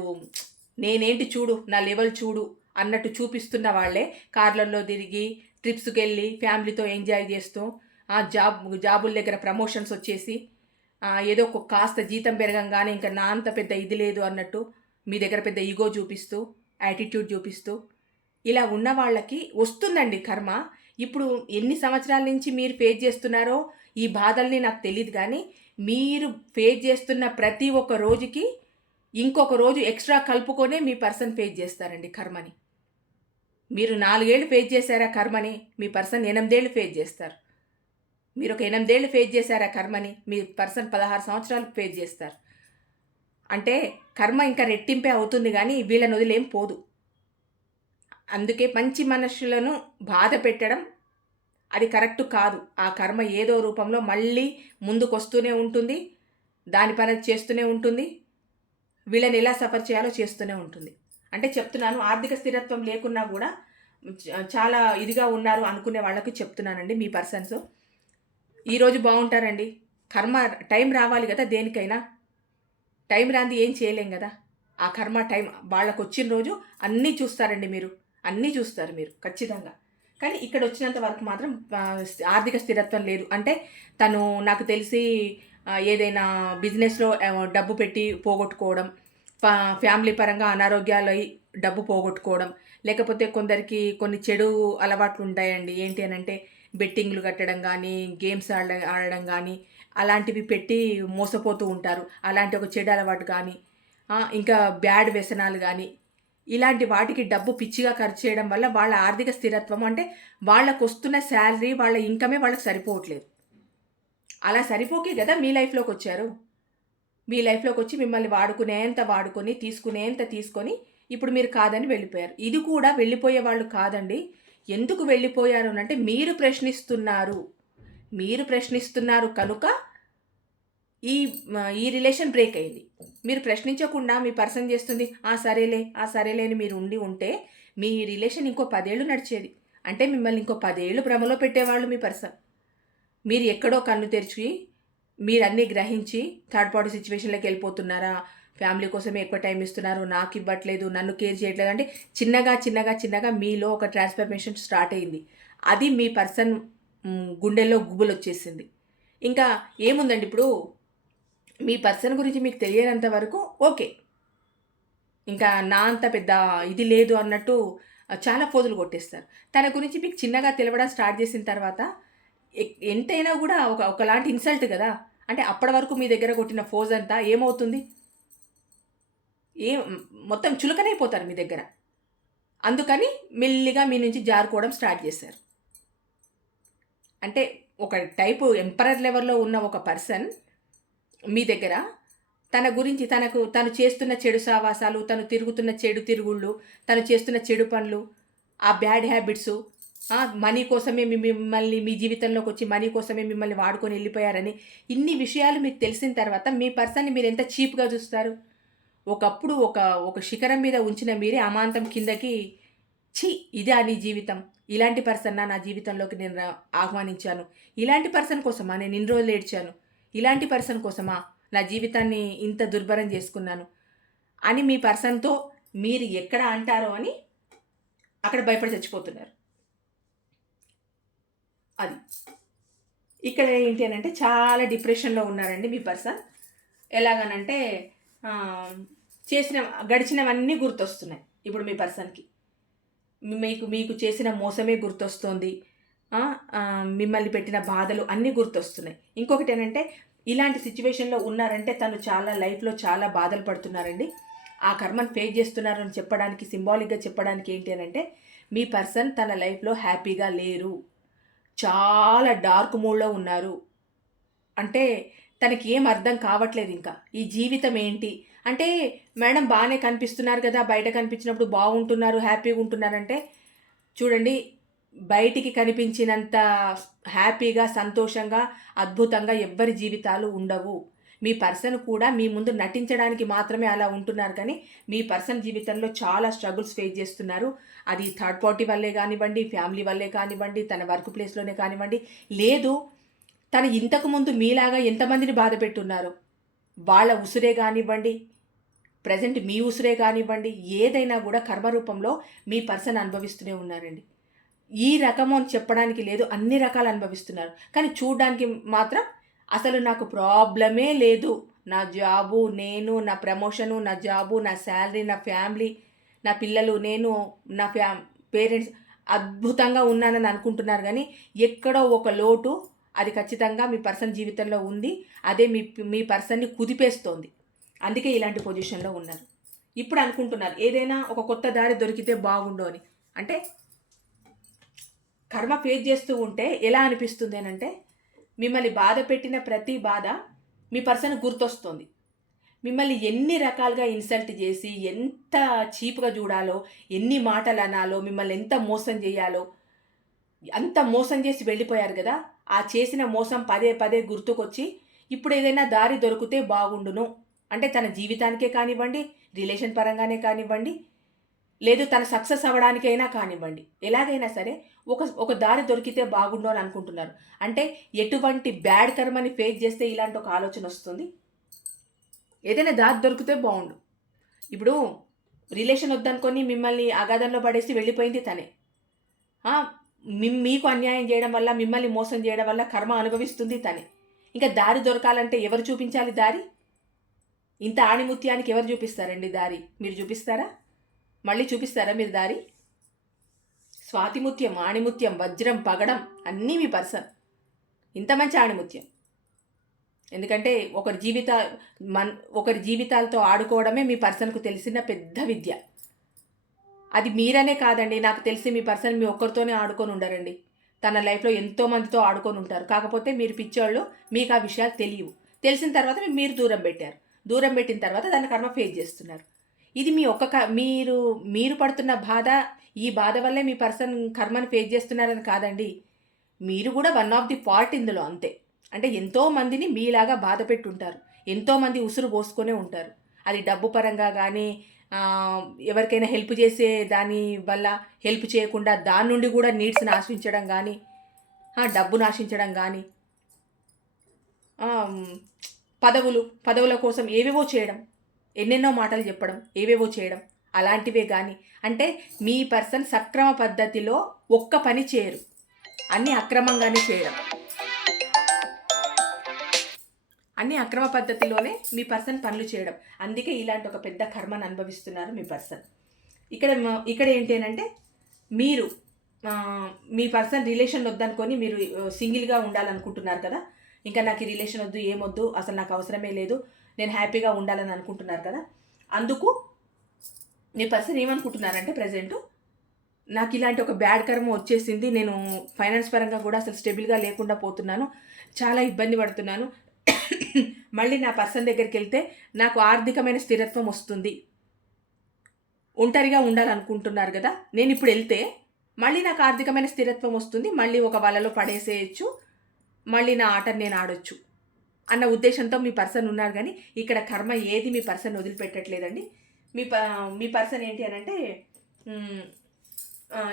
నేనేంటి చూడు, నా లెవెల్ చూడు అన్నట్టు చూపిస్తున్న వాళ్ళే కార్లల్లో తిరిగి ట్రిప్స్కి వెళ్ళి ఫ్యామిలీతో ఎంజాయ్ చేస్తూ జాబుల దగ్గర ప్రమోషన్స్ వచ్చేసి ఏదో ఒక కాస్త జీతం పెరగంగానే ఇంకా నా అంత పెద్ద ఇది లేదు అన్నట్టు మీ దగ్గర పెద్ద ఈగో చూపిస్తూ యాటిట్యూడ్ చూపిస్తూ ఇలా ఉన్న వాళ్ళకి వస్తుందండి కర్మ. ఇప్పుడు ఎన్ని సంవత్సరాల నుంచి మీరు ఫేస్ చేస్తున్నారో ఈ బాధల్ని నాకు తెలియదు, కానీ మీరు ఫేస్ చేస్తున్న ప్రతి ఒక్క రోజుకి ఇంకొక రోజు ఎక్స్ట్రా కలుపుకొనే మీ పర్సన్ ఫేస్ చేస్తారండి కర్మని. మీరు 4 ఏళ్ళు ఫేస్ చేశారా కర్మని, మీ పర్సన్ 8 ఏళ్ళు ఫేస్ చేస్తారు. మీరు ఒక 8 ఏళ్ళు ఫేస్ చేశారా కర్మని, మీ పర్సన్ 16 సంవత్సరాలు ఫేస్ చేస్తారు. అంటే కర్మ ఇంకా రెట్టింపే అవుతుంది, కానీ వీళ్ళని వదిలేం పోదు. అందుకే మంచి మనుషులను బాధ పెట్టడం అది కరెక్ట్ కాదు. ఆ కర్మ ఏదో రూపంలో మళ్ళీ ముందుకు వస్తూనే ఉంటుంది, దాని పని చేస్తూనే ఉంటుంది, వీళ్ళని ఎలా సఫర్ చేయాలో చేస్తూనే ఉంటుంది. అంటే చెప్తున్నాను, ఆర్థిక స్థిరత్వం లేకున్నా కూడా చాలా ఇదిగా ఉన్నారు అనుకునే వాళ్ళకి చెప్తున్నానండి. మీ పర్సన్స్ ఈరోజు బాగుంటారండి. కర్మ టైం రావాలి కదా, దేనికైనా టైం రాంది ఏం చేయలేం కదా. ఆ కర్మ టైం వాళ్ళకు వచ్చిన రోజు అన్నీ చూస్తారండి, అన్నీ చూస్తారు మీరు ఖచ్చితంగా. కానీ ఇక్కడ వచ్చినంత వరకు మాత్రం ఆర్థిక స్థిరత్వం లేదు. అంటే తను నాకు తెలిసి ఏదైనా బిజినెస్లో డబ్బు పెట్టి పోగొట్టుకోవడం, ఫ్యామిలీ పరంగా అనారోగ్యాలై డబ్బు పోగొట్టుకోవడం, లేకపోతే కొందరికి కొన్ని చెడు అలవాట్లు ఉంటాయండి. ఏంటి అని అంటే బెట్టింగ్లు కట్టడం కానీ, గేమ్స్ ఆడడం కానీ అలాంటివి పెట్టి మోసపోతూ ఉంటారు. అలాంటి ఒక చెడు అలవాటు కానీ, ఇంకా బ్యాడ్ వ్యసనాలు కానీ, ఇలాంటి వాటికి డబ్బు పిచ్చిగా ఖర్చు చేయడం వల్ల వాళ్ళ ఆర్థిక స్థిరత్వం అంటే వాళ్ళకు వస్తున్న శాలరీ, వాళ్ళ ఇన్కమే వాళ్ళకి సరిపోవట్లేదు. అలా సరిపోకే కదా మీ లైఫ్లోకి వచ్చారు. మీ లైఫ్లోకి వచ్చి మిమ్మల్ని వాడుకొని తీసుకొని ఇప్పుడు మీరు కాదని వెళ్ళిపోయారు. ఇది కూడా వెళ్ళిపోయే వాళ్ళు కాదండి. ఎందుకు వెళ్ళిపోయారు అంటే మీరు ప్రశ్నిస్తున్నారు కనుక ఈ రిలేషన్ బ్రేక్ అయింది. మీరు ప్రశ్నించకుండా మీ పర్సన్ చేస్తుంది సరేలే అని మీరు ఉంటే మీ రిలేషన్ ఇంకో 10 ఏళ్ళు నడిచేది. అంటే మిమ్మల్ని ఇంకో 10 ఏళ్ళు భ్రమలో పెట్టేవాళ్ళు మీ పర్సన్. మీరు ఎక్కడో కన్ను తెరిచి మీరన్నీ గ్రహించి థర్డ్ పార్టీ సిచ్యువేషన్‌లోకి వెళ్ళిపోతున్నారా? ఫ్యామిలీ కోసమే ఎక్కువ టైం ఇస్తున్నారు. నాకు ఇవ్వట్లేదు, నన్ను కేర్ చేయట్లేదు అంటే చిన్నగా మీలో ఒక ట్రాన్స్‌ఫర్మేషన్ స్టార్ట్ అయింది. అది మీ పర్సన్ గుండెల్లో గుబులొచ్చేసింది. ఇంకా ఏముందండి ఇప్పుడు మీ పర్సన్ గురించి మీకు తెలియనంత వరకు ఓకే. ఇంకా నా అంత పెద్ద ఇది లేదు అన్నట్టు చాలా ఫోజులు కొట్టేస్తారు. తన గురించి మీకు చిన్నగా తెలవడం స్టార్ట్ చేసిన తర్వాత ఎంతైనా కూడా ఒకలాంటి ఇన్సల్ట్ గదా! అంటే అప్పటి వరకు మీ దగ్గర కొట్టిన ఫోజంతా ఏమవుతుంది? ఏం మొత్తం చులకనైపోతారు మీ దగ్గర. అందుకని మెల్లిగా మీ నుంచి జారుకోవడం స్టార్ట్ చేశారు. అంటే ఒక టైపు ఎంపరర్ లెవెల్‌లో ఉన్న ఒక పర్సన్ మీ దగ్గర తన గురించి తను చేస్తున్న చెడు సావాసాలు, తను తిరుగుతున్న చెడు తిరుగుళ్ళు, తను చేస్తున్న చెడు పనులు, ఆ బ్యాడ్ హ్యాబిట్సు, మనీ కోసమే మిమ్మల్ని మీ జీవితంలోకొచ్చి మనీ కోసమే మిమ్మల్ని వాడుకొని వెళ్ళిపోయారని ఇన్ని విషయాలు మీకు తెలిసిన తర్వాత మీ పర్సన్‌ని మీరెంత చీప్‌గా చూస్తారు. ఒకప్పుడు ఒక శిఖరం మీద ఉంచిన మీరే అమాంతం కిందకి ఛీ! ఇదా నీ జీవితం? ఇలాంటి పర్సన్నా నా జీవితంలోకి నేను ఆహ్వానించాను. ఇలాంటి పర్సన్ కోసమా నేను ఇన్ని రోజులు ఏడ్చాను. ఇలాంటి పర్సన్ కోసమా నా జీవితాన్ని ఇంత దుర్భరం చేసుకున్నాను అని మీ పర్సన్‌తో మీరు ఎక్కడ అంటారో అని అక్కడ భయపడి చచ్చిపోతున్నారు. అది. ఇక్కడ ఏంటి అనంటే చాలా డిప్రెషన్‌లో ఉన్నారండి మీ పర్సన్. ఎలాగనంటే గడిచినవన్నీ గుర్తొస్తున్నాయి ఇప్పుడు మీ పర్సన్‌కి. మీకు చేసిన మోసమే గుర్తొస్తోంది. మిమ్మల్ని పెట్టిన బాధలు అన్నీ గుర్తొస్తున్నాయి. ఇంకొకటి ఏంటంటే ఇలాంటి సిచ్యువేషన్‌లో ఉన్నారంటే తను చాలా లైఫ్‌లో చాలా బాధలు పడుతున్నారండి. ఆ కర్మను ఫేస్ చేస్తున్నారని చెప్పడానికి సింబాలిక్‌గా చెప్పడానికి ఏంటి అనంటే మీ పర్సన్ తన లైఫ్‌లో హ్యాపీగా లేరు. చాలా డార్క్ మూడ్‌లో ఉన్నారు. అంటే తనకి ఏం అర్థం కావట్లేదు ఇంకా. ఈ జీవితం ఏంటి? అంటే మేడం బాగానే కనిపిస్తున్నారు కదా! బయట కనిపించినప్పుడు బాగుంటున్నారు, హ్యాపీగా ఉంటున్నారంటే చూడండి బయటికి కనిపించినంత హ్యాపీగా, సంతోషంగా, అద్భుతంగా ఎవ్వరి జీవితాలు ఉండవు. మీ పర్సన్ కూడా మీ ముందు నటించడానికి మాత్రమే అలా ఉంటున్నారు కానీ మీ పర్సన్ జీవితంలో చాలా స్ట్రగుల్స్ ఫేస్ చేస్తున్నారు. అది థర్డ్ పార్టీ వల్లే కానివ్వండి, ఫ్యామిలీ వల్లే కానివ్వండి, తన వర్క్ ప్లేస్‌లోనే కానివ్వండి, లేదు తను ఇంతకుముందు మీలాగా ఎంతమందిని బాధపెట్టున్నారు. వాళ్ళ ఉసురే కానివ్వండి, ప్రెజెంట్ మీ ఉసురే కానివ్వండి, ఏదైనా కూడా కర్మ రూపంలో మీ పర్సన్ అనుభవిస్తూనే ఉన్నారండి. ఈ రకము అని చెప్పడానికి లేదు, అన్ని రకాలు అనుభవిస్తున్నారు. కానీ చూడ్డానికి మాత్రం అసలు నాకు ప్రాబ్లమే లేదు. నా జాబు, నేను, నా ప్రమోషను, నా జాబు, నా శాలరీ, నా ఫ్యామిలీ, నా పిల్లలు, నేను, నా పేరెంట్స్ అద్భుతంగా ఉన్నానని అనుకుంటున్నారు కానీ ఎక్కడో ఒక లోటు అది ఖచ్చితంగా మీ పర్సన్ జీవితంలో ఉంది. అదే మీ పర్సన్ని కుదిపేస్తోంది. అందుకే ఇలాంటి పొజిషన్లో ఉన్నారు. ఇప్పుడు అనుకుంటున్నారు ఏదైనా ఒక కొత్త దారి దొరికితే బాగుండు అని. అంటే కర్మ ఫేస్ చేస్తూ ఉంటే ఎలా అనిపిస్తుంది అనంటే మిమ్మల్ని బాధ పెట్టిన ప్రతి బాధ మీ పర్సన్ గుర్తొస్తుంది. మిమ్మల్ని ఎన్ని రకాలుగా ఇన్సల్ట్ చేసి ఎంత చీప్గా చూడాలో, ఎన్ని మాటలు అనాలో, మిమ్మల్ని ఎంత మోసం చేయాలో అంత మోసం చేసి వెళ్ళిపోయారు కదా! ఆ చేసిన మోసం పదే పదే గుర్తుకొచ్చి ఇప్పుడు ఏదైనా దారి దొరికితే బాగుండును అంటే తన జీవితానికే కానివ్వండి, రిలేషన్ పరంగానే కానివ్వండి, లేదు తన సక్సెస్ అవ్వడానికైనా కానివ్వండి, ఎలాగైనా సరే ఒక దారి దొరికితే బాగుండు అని అనుకుంటున్నారు. అంటే ఎటువంటి బ్యాడ్ కర్మని ఫేస్ చేస్తే ఇలాంటి ఒక ఆలోచన వస్తుంది. ఏదైనా దారి దొరికితే బాగుండు. ఇప్పుడు రిలేషన్ వద్దనుకొని మిమ్మల్ని అగాధంలో పడేసి వెళ్ళిపోయింది తనే. మీకు అన్యాయం చేయడం వల్ల, మిమ్మల్ని మోసం చేయడం వల్ల కర్మ అనుభవిస్తుంది తనే. ఇంకా దారి దొరకాలంటే ఎవరు చూపించాలి దారి? ఇంత ఆణిముత్యానికి ఎవరు చూపిస్తారండి దారి? మీరు చూపిస్తారా? మళ్ళీ చూపిస్తారా మీరు దారి? స్వాతిముత్యం, ఆణిముత్యం, వజ్రం, పగడం అన్నీ మీ పర్సన్. ఇంత మంచి ఆణిముత్యం. ఎందుకంటే ఒకరి జీవితాలతో ఆడుకోవడమే మీ పర్సన్కు తెలిసిన పెద్ద విద్య. అది మీరనే కాదండి, నాకు తెలిసి మీ పర్సన్ మీ ఒక్కరితోనే ఆడుకొని ఉండరండి. తన లైఫ్లో ఎంతోమందితో ఆడుకొని ఉంటారు. కాకపోతే మీరు పిచ్చోళ్ళు, మీకు ఆ విషయాలు తెలియవు. తెలిసిన తర్వాత మీరు దూరం పెట్టారు. దూరం పెట్టిన తర్వాత దాని కర్మ ఫేస్ చేస్తున్నారు. ఇది మీ మీరు పడుతున్న బాధ, ఈ బాధ వల్లే మీ పర్సన్ కర్మని ఫేస్ చేస్తున్నారని కాదండి. మీరు కూడా వన్ ఆఫ్ ది పార్ట్ ఇందులో అంతే. అంటే ఎంతోమందిని మీలాగా బాధ పెట్టుంటారు. ఎంతోమంది ఉసురు పోసుకొనే ఉంటారు. అది డబ్బు పరంగా కానీ, ఎవరికైనా హెల్ప్ చేసే దాని వల్ల హెల్ప్ చేయకుండా దాని నుండి కూడా నీడ్స్ని ఆశించడం కానీ, డబ్బును ఆశించడం కానీ, పదవుల కోసం ఏవేవో చేయడం, ఎన్నెన్నో మాటలు చెప్పడం, ఏవేవో చేయడం అలాంటివే కానీ, అంటే మీ పర్సన్ సక్రమ పద్ధతిలో ఒక్క పని చేయరు, అన్నీ అక్రమంగానే చేయడం, అన్ని అక్రమ పద్ధతిలోనే మీ పర్సన్ పనులు చేయడం. అందుకే ఇలాంటి ఒక పెద్ద కర్మను అనుభవిస్తున్నారు మీ పర్సన్. ఇక్కడ ఏంటి అని అంటే, మీరు మీ పర్సన్ రిలేషన్ వద్దనుకొని మీరు సింగిల్గా ఉండాలనుకుంటున్నారు కదా, ఇంకా నాకు ఈ రిలేషన్ వద్దు, ఏమొద్దు, అసలు నాకు అవసరమే లేదు, నేను హ్యాపీగా ఉండాలని అనుకుంటున్నారు కదా. అందుకు మీ పర్సన్ ఏమనుకుంటున్నారంటే, ప్రజెంటు నాకు ఇలాంటి ఒక బ్యాడ్ కర్మ వచ్చేసింది, నేను ఫైనాన్స్ పరంగా కూడా అసలు స్టేబుల్గా లేకుండా పోతున్నాను, చాలా ఇబ్బంది పడుతున్నాను, మళ్ళీ నా పర్సన్ దగ్గరికి వెళ్తే నాకు ఆర్థికమైన స్థిరత్వం వస్తుంది, ఒంటరిగా ఉండాలనుకుంటున్నారు కదా, నేను ఇప్పుడు వెళ్తే మళ్ళీ నాకు ఆర్థికమైన స్థిరత్వం వస్తుంది, మళ్ళీ ఒక వలలో పడేసేయచ్చు, మళ్ళీ నా ఆటను నేను ఆడొచ్చు అన్న ఉద్దేశంతో మీ పర్సన్ ఉన్నారు. కానీ ఇక్కడ కర్మ ఏది మీ పర్సన్ వదిలిపెట్టట్లేదండి. మీ పర్సన్ ఏంటి అని అంటే,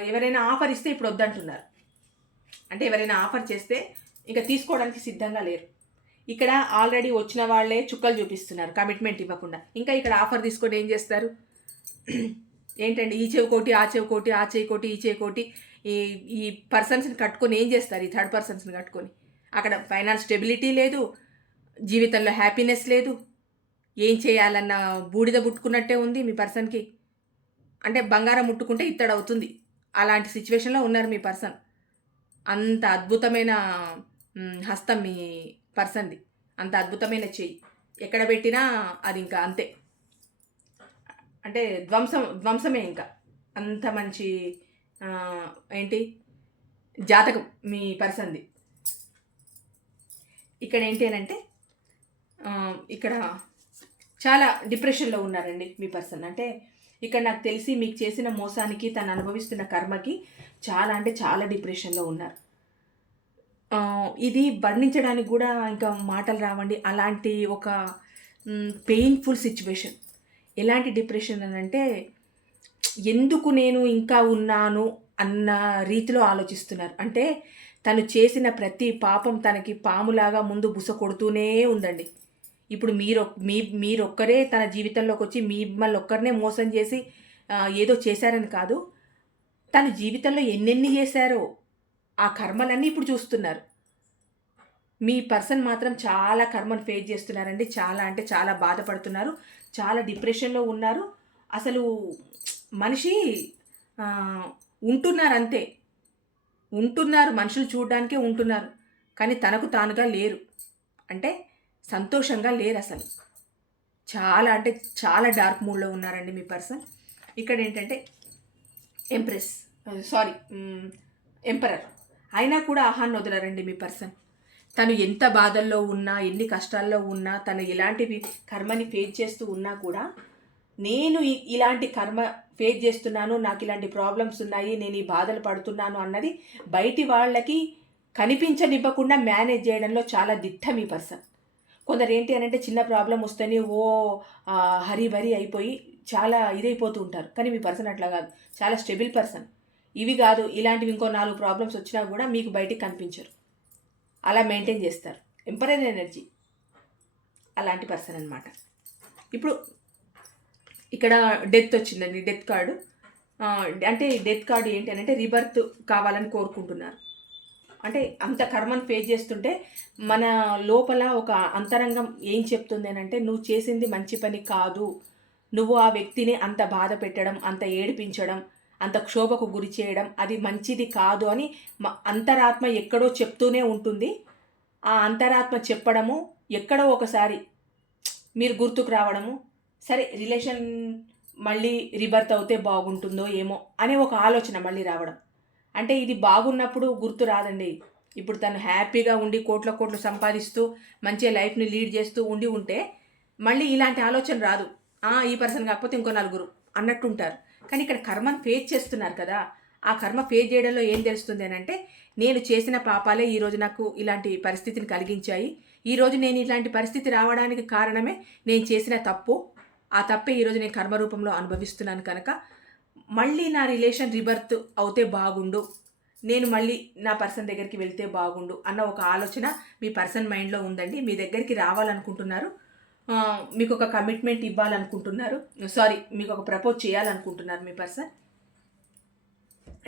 ఎవరైనా ఆఫర్ ఇస్తే ఇప్పుడు వద్దంటున్నారు. అంటే ఎవరైనా ఆఫర్ చేస్తే ఇంకా తీసుకోవడానికి సిద్ధంగా లేరు. ఇక్కడ ఆల్రెడీ వచ్చిన వాళ్ళే చుక్కలు చూపిస్తున్నారు కమిట్మెంట్ ఇవ్వకుండా. ఇంకా ఇక్కడ ఆఫర్ తీసుకొని ఏం చేస్తారు? ఏంటండి, ఈ చెవి కోటి, ఆ చెవి కోటి, ఆ చేయి కోటి, ఈ చేయి కోటి, ఈ పర్సన్స్ని కట్టుకొని ఏం చేస్తారు? ఈ థర్డ్ పర్సన్స్ని కట్టుకొని అక్కడ ఫైనాన్స్ స్టెబిలిటీ లేదు, జీవితంలో హ్యాపీనెస్ లేదు, ఏం చేయాలన్న బూడిద పుట్టుకున్నట్టే ఉంది మీ పర్సన్కి. అంటే బంగారం ముట్టుకుంటే ఇత్తడి అవుతుంది, అలాంటి సిచ్యువేషన్లో ఉన్నారు మీ పర్సన్. అంత అద్భుతమైన హస్తం మీ పర్సన్ది, అంత అద్భుతమైన చెయ్యి, ఎక్కడ పెట్టినా అది ఇంకా అంతే, అంటే ధ్వంసమే. ఇంకా అంత మంచి ఏంటి జాతకం మీ పర్సన్ది. ఇక్కడ ఏంటి అని అంటే, ఇక్కడ చాలా డిప్రెషన్లో ఉన్నారండి మీ పర్సన్. అంటే ఇక్కడ నాకు తెలిసి మీకు చేసిన మోసానికి, తను అనుభవిస్తున్న కర్మకి చాలా అంటే చాలా డిప్రెషన్లో ఉన్నారు. ఇది వర్ణించడానికి కూడా ఇంకా మాటలు రావండి. అలాంటి ఒక పెయిన్ఫుల్ సిచ్యువేషన్. ఎలాంటి డిప్రెషన్ అని అంటే, ఎందుకు నేను ఇంకా ఉన్నాను అన్న రీతిలో ఆలోచిస్తున్నారు. అంటే తను చేసిన ప్రతి పాపం తనకి పాములాగా ముందు బుస కొడుతూనే ఉందండి. ఇప్పుడు మీరొక్కరే తన జీవితంలోకి వచ్చి మిమ్మల్ని ఒక్కరినే మోసం చేసి ఏదో చేశారని కాదు, తన జీవితంలో ఎన్నెన్ని చేశారో ఆ కర్మలన్నీ ఇప్పుడు చూస్తున్నారు. మీ పర్సన్ మాత్రం చాలా కర్మను ఫేస్ చేస్తున్నారండి. చాలా అంటే చాలా బాధపడుతున్నారు, చాలా డిప్రెషన్లో ఉన్నారు. అసలు మనిషి ఉంటున్నారు అంతే, ఉంటున్నారు, మనుషులు చూడడానికే ఉంటున్నారు, కానీ తనకు తానుగా లేరు, అంటే సంతోషంగా లేరు అసలు. చాలా అంటే చాలా డార్క్ మూడ్లో ఉన్నారండి మీ పర్సన్. ఇక్కడ ఏంటంటే ఎంపరర్ అయినా కూడా ఆహాన్ని వదలరండి మీ పర్సన్. తను ఎంత బాధల్లో ఉన్నా, ఎన్ని కష్టాల్లో ఉన్నా, తను ఎలాంటివి కర్మని ఫేస్ చేస్తూ ఉన్నా కూడా, నేను ఇలాంటి కర్మ ఫేస్ చేస్తున్నాను, నాకు ఇలాంటి ప్రాబ్లమ్స్ ఉన్నాయి, నేను ఈ బాధలు పడుతున్నాను అన్నది బయటి వాళ్ళకి కనిపించనివ్వకుండా మేనేజ్ చేయడంలో చాలా దిట్ట మీ పర్సన్. కొందరు ఏంటి అని అంటే, చిన్న ప్రాబ్లం వస్తేనే హరిబరి అయిపోయి చాలా ఇదైపోతూ ఉంటారు. కానీ మీ పర్సన్ అట్లా కాదు, చాలా స్టెబుల్ పర్సన్. ఇవి కాదు, ఇలాంటివి ఇంకో 4 ప్రాబ్లమ్స్ వచ్చినా కూడా మీకు బయటికి కనిపించరు, అలా మెయింటైన్ చేస్తారు. ఎంపరర్ ఎనర్జీ అలాంటి పర్సన్ అనమాట. ఇప్పుడు ఇక్కడ డెత్ వచ్చిందండి, డెత్ కార్డు. అంటే డెత్ కార్డు ఏంటి అని అంటే, రిబర్త్ కావాలని కోరుకుంటున్నారు. అంటే అంత కర్మను ఫేస్ చేస్తుంటే మన లోపల ఒక అంతరంగం ఏం చెప్తుంది అని అంటే, నువ్వు చేసింది మంచి పని కాదు, నువ్వు ఆ వ్యక్తిని అంత బాధ పెట్టడం, అంత ఏడిపించడం, అంత క్షోభకు గురి చేయడం అది మంచిది కాదు అని అంతరాత్మ ఎక్కడో చెప్తూనే ఉంటుంది. ఆ అంతరాత్మ చెప్పడము, ఎక్కడో ఒకసారి మీరు గుర్తుకు రావడము, సరే రిలేషన్ మళ్ళీ రిబర్త్ అవుతే బాగుంటుందో ఏమో అనే ఒక ఆలోచన మళ్ళీ రావడం. అంటే ఇది బాగున్నప్పుడు గుర్తు రాదండి. ఇప్పుడు తను హ్యాపీగా ఉండి కోట్ల సంపాదిస్తూ మంచిగా లైఫ్ని లీడ్ చేస్తూ ఉంటే మళ్ళీ ఇలాంటి ఆలోచన రాదు. ఈ పర్సన్ కాకపోతే ఇంకో 4 అన్నట్టుంటారు. కానీ ఇక్కడ కర్మను ఫేస్ చేస్తున్నారు కదా, ఆ కర్మ ఫేస్ చేయడంలో ఏం తెలుస్తుంది అని అంటే, నేను చేసిన పాపాలే ఈరోజు నాకు ఇలాంటి పరిస్థితిని కలిగించాయి, ఈరోజు నేను ఇలాంటి పరిస్థితి రావడానికి కారణమే నేను చేసిన తప్పు, ఆ తప్పే ఈరోజు నేను కర్మ రూపంలో అనుభవిస్తున్నాను కనుక మళ్ళీ నా రిలేషన్ రిబర్త్ అవుతే బాగుండు, నేను మళ్ళీ నా పర్సన్ దగ్గరికి వెళ్తే బాగుండు అన్న ఒక ఆలోచన మీ పర్సన్ మైండ్లో ఉందండి. మీ దగ్గరికి రావాలనుకుంటున్నారు, మీకు ఒక కమిట్మెంట్ ఇవ్వాలనుకుంటున్నారు, మీకు ఒక ప్రపోజ్ చేయాలనుకుంటున్నారు. మీ పర్సన్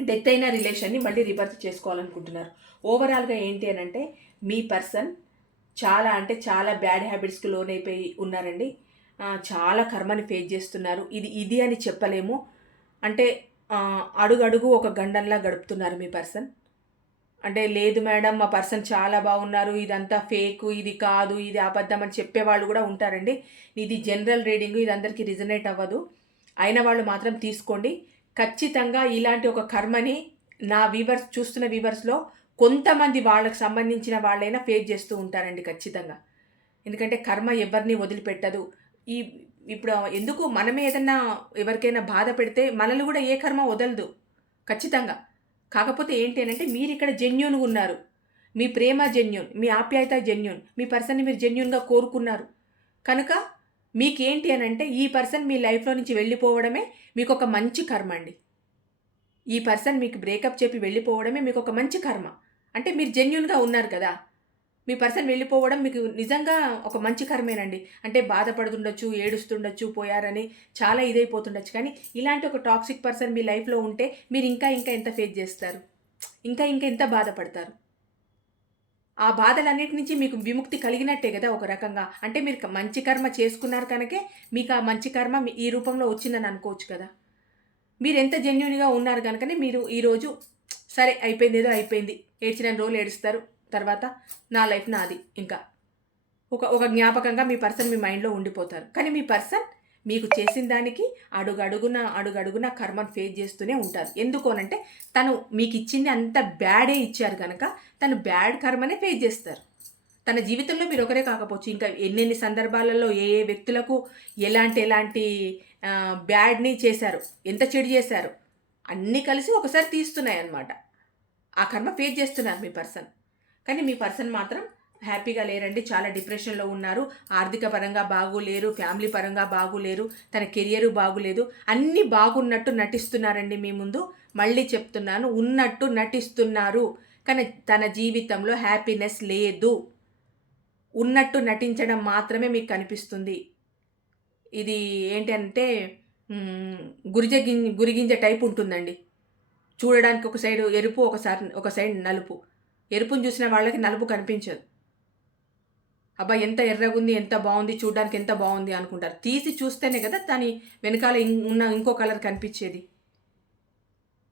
డెత్ అయిన రిలేషన్ని మళ్ళీ రిబర్త్ చేసుకోవాలనుకుంటున్నారు. ఓవరాల్గా ఏంటి అని అంటే మీ పర్సన్ చాలా అంటే చాలా బ్యాడ్ హ్యాబిట్స్కి లోనైపోయి ఉన్నారండి. చాలా కర్మని ఫేస్ చేస్తున్నారు. ఇది అని చెప్పలేము. అంటే అడుగడుగు ఒక గండంలా గడుపుతున్నారు మీ పర్సన్. అంటే లేదు మేడం మా పర్సన్ చాలా బాగున్నారు, ఇదంతా ఫేకు, ఇది కాదు, ఇది అబద్ధం అని చెప్పేవాళ్ళు కూడా ఉంటారండి. ఇది జనరల్ రీడింగు, ఇది అందరికీ రిజనేట్ అవ్వదు. అయిన వాళ్ళు మాత్రం తీసుకోండి. ఖచ్చితంగా ఇలాంటి ఒక కర్మని నా చూస్తున్న వీవర్స్లో కొంతమంది వాళ్ళకి సంబంధించిన వాళ్ళైనా ఫేస్ చేస్తూ ఉంటారండి ఖచ్చితంగా. ఎందుకంటే కర్మ ఎవరిని వదిలిపెట్టదు. ఇప్పుడు ఎందుకు మనమే ఏదన్నా ఎవరికైనా బాధ పెడితే మనల్ని కూడా ఏ కర్మ వదలదు ఖచ్చితంగా. కాకపోతే ఏంటి అని అంటే మీరు ఇక్కడ జెన్యూన్గా ఉన్నారు, మీ ప్రేమ జెన్యూన్, మీ ఆప్యాయత జెన్యూన్, మీ పర్సన్ని మీరు జెన్యూన్గా కోరుకున్నారు కనుక మీకేంటి అని అంటే ఈ పర్సన్ మీ లైఫ్లో నుంచి వెళ్ళిపోవడమే మీకు ఒక మంచి కర్మ అండి. ఈ పర్సన్ మీకు బ్రేకప్ చెప్పి వెళ్ళిపోవడమే మీకు ఒక మంచి కర్మ. అంటే మీరు జెన్యూన్గా ఉన్నారు కదా, మీ పర్సన్ వెళ్ళిపోవడం మీకు నిజంగా ఒక మంచి కర్మేనండి. అంటే బాధపడుతుండొచ్చు, ఏడుస్తుండొచ్చు, పోయారని చాలా ఇదైపోతుండొచ్చు. కానీ ఇలాంటి ఒక టాక్సిక్ పర్సన్ మీ లైఫ్లో ఉంటే మీరు ఇంకా ఎంత ఫేస్ చేస్తారు, ఇంకా ఎంత బాధపడతారు. ఆ బాధలన్నిటి నుంచి మీకు విముక్తి కలిగినట్టే కదా ఒక రకంగా. అంటే మీరు మంచి కర్మ చేసుకున్నారు కనుకే మీకు ఆ మంచి కర్మ ఈ రూపంలో వచ్చిందని అనుకోవచ్చు కదా. మీరు ఎంత జెన్యూన్గా ఉన్నారు కనుకనే మీరు ఈరోజు సరే అయిపోయింది, ఏదో అయిపోయింది, ఏడ్చిన రోజులు ఏడుస్తారు, తర్వాత నా లైఫ్ నాది, ఇంకా ఒక జ్ఞాపకంగా మీ పర్సన్ మీ మైండ్లో ఉండిపోతారు. కానీ మీ పర్సన్ మీకు చేసిన దానికి అడుగడుగున కర్మను ఫేస్ చేస్తూనే ఉంటారు. ఎందుకు అనంటే తను మీకు ఇచ్చింది అంత బ్యాడే ఇచ్చారు కనుక తను బ్యాడ్ కర్మనే ఫేస్ చేస్తారు. తన జీవితంలో మీరు ఒకరే కాకపోవచ్చు, ఇంకా ఎన్నెన్ని సందర్భాలలో ఏ వ్యక్తులకు ఎలాంటి బ్యాడ్ని చేశారు, ఎంత చెడు చేశారు, అన్నీ కలిసి ఒకసారి తీస్తున్నాయి అన్నమాట. ఆ కర్మ ఫేస్ చేస్తున్నారు మీ పర్సన్. కానీ మీ పర్సన్ మాత్రం హ్యాపీగా లేరండి, చాలా డిప్రెషన్లో ఉన్నారు. ఆర్థిక పరంగా బాగోలేరు, ఫ్యామిలీ పరంగా బాగోలేరు, తన కెరియరు బాగోలేదు. అన్నీ బాగున్నట్టు నటిస్తున్నారండి మీ ముందు. మళ్ళీ చెప్తున్నాను, ఉన్నట్టు నటిస్తున్నారు కానీ తన జీవితంలో హ్యాపీనెస్ లేదు. ఉన్నట్టు నటించడం మాత్రమే మీకు కనిపిస్తుంది. ఇది ఏంటంటే గురిగింజ టైప్ ఉంటుందండి. చూడడానికి ఒక సైడు ఎరుపు, ఒక సైడ్ నలుపు. ఎరుపుని చూసిన వాళ్ళకి నలుపు కనిపించదు. అబ్బా ఎంత ఎర్రగుంది, ఎంత బాగుంది, చూడడానికి ఎంత బాగుంది అనుకుంటారు. తీసి చూస్తేనే కదా దాని వెనకాల ఉన్న ఇంకో కలర్ కనిపించేది.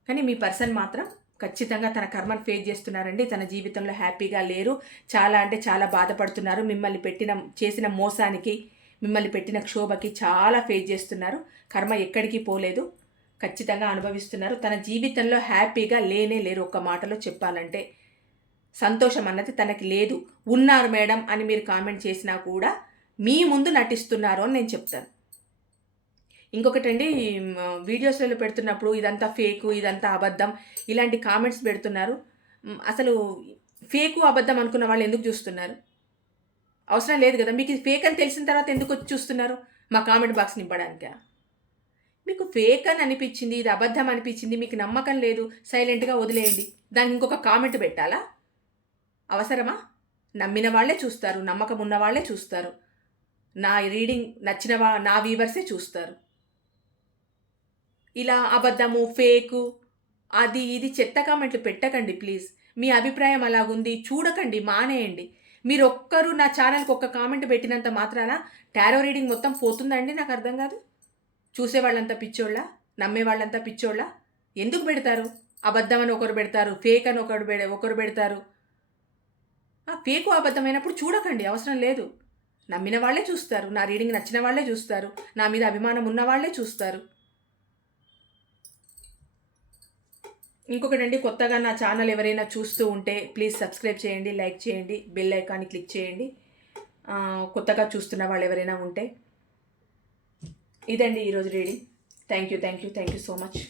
కానీ మీ పర్సన్ మాత్రం ఖచ్చితంగా తన కర్మను ఫేస్ చేస్తున్నారండి. తన జీవితంలో హ్యాపీగా లేరు, చాలా అంటే చాలా బాధపడుతున్నారు. మిమ్మల్ని చేసిన మోసానికి, మిమ్మల్ని పెట్టిన క్షోభకి చాలా ఫేస్ చేస్తున్నారు. కర్మ ఎక్కడికి పోలేదు, ఖచ్చితంగా అనుభవిస్తున్నారు. తన జీవితంలో హ్యాపీగా లేరు. ఒక్క మాటలో చెప్పాలంటే సంతోషం అన్నది తనకి లేదు. ఉన్నారు మేడం అని మీరు కామెంట్ చేసినా కూడా మీ ముందు నటిస్తున్నారు అని నేను చెప్తాను. ఇంకొకటండి, వీడియోస్లలో పెడుతున్నప్పుడు ఇదంతా ఫేకు, ఇదంతా అబద్ధం, ఇలాంటి కామెంట్స్ పెడుతున్నారు. అసలు ఫేకు అబద్ధం అనుకున్న వాళ్ళు ఎందుకు చూస్తున్నారు? అవసరం లేదు కదా. మీకు ఇది ఫేక్ అని తెలిసిన తర్వాత ఎందుకు వచ్చి చూస్తున్నారు? మా కామెంట్ బాక్స్ నింపడానికా? మీకు ఫేక్ అని అనిపించింది, ఇది అబద్ధం అనిపించింది, మీకు నమ్మకం లేదు, సైలెంట్గా వదిలేయండి. దానికి ఇంకొక కామెంట్ పెట్టాలా? అవసరమా? నమ్మిన వాళ్ళే చూస్తారు, నమ్మకం ఉన్న వాళ్ళే చూస్తారు, నా రీడింగ్ నచ్చిన నా వీవర్సే చూస్తారు. ఇలా అబద్ధము, ఫేకు, అది ఇది చెత్త కామెంట్లు పెట్టకండి ప్లీజ్. మీ అభిప్రాయం అలాగుంది చూడకండి, మానేయండి. మీరు ఒక్కరు నా ఛానల్కి ఒక్క కామెంట్ పెట్టినంత మాత్రాన టారో రీడింగ్ మొత్తం పోతుందండి? నాకు అర్థం కాదు. చూసేవాళ్ళంతా పిచ్చోళ్ళ, నమ్మేవాళ్ళంతా పిచ్చోళ్ళ. ఎందుకు పెడతారు? అబద్ధం అని ఒకరు పెడతారు, ఫేక్ అని ఒకరు పెడతారు. ఫేకు అబద్ధమైనప్పుడు చూడకండి, అవసరం లేదు. నమ్మిన వాళ్ళే చూస్తారు, నా రీడింగ్ నచ్చిన వాళ్ళే చూస్తారు, నా మీద అభిమానం ఉన్న వాళ్ళే చూస్తారు. ఇంకొకటండి, కొత్తగా నా ఛానల్ ఎవరైనా చూస్తూ ఉంటే ప్లీజ్ సబ్స్క్రైబ్ చేయండి, లైక్ చేయండి, బెల్ ఐకాన్ని క్లిక్ చేయండి. కొత్తగా చూస్తున్న వాళ్ళు ఎవరైనా ఉంటే. ఇదండి ఈరోజు reading. Thank you so much.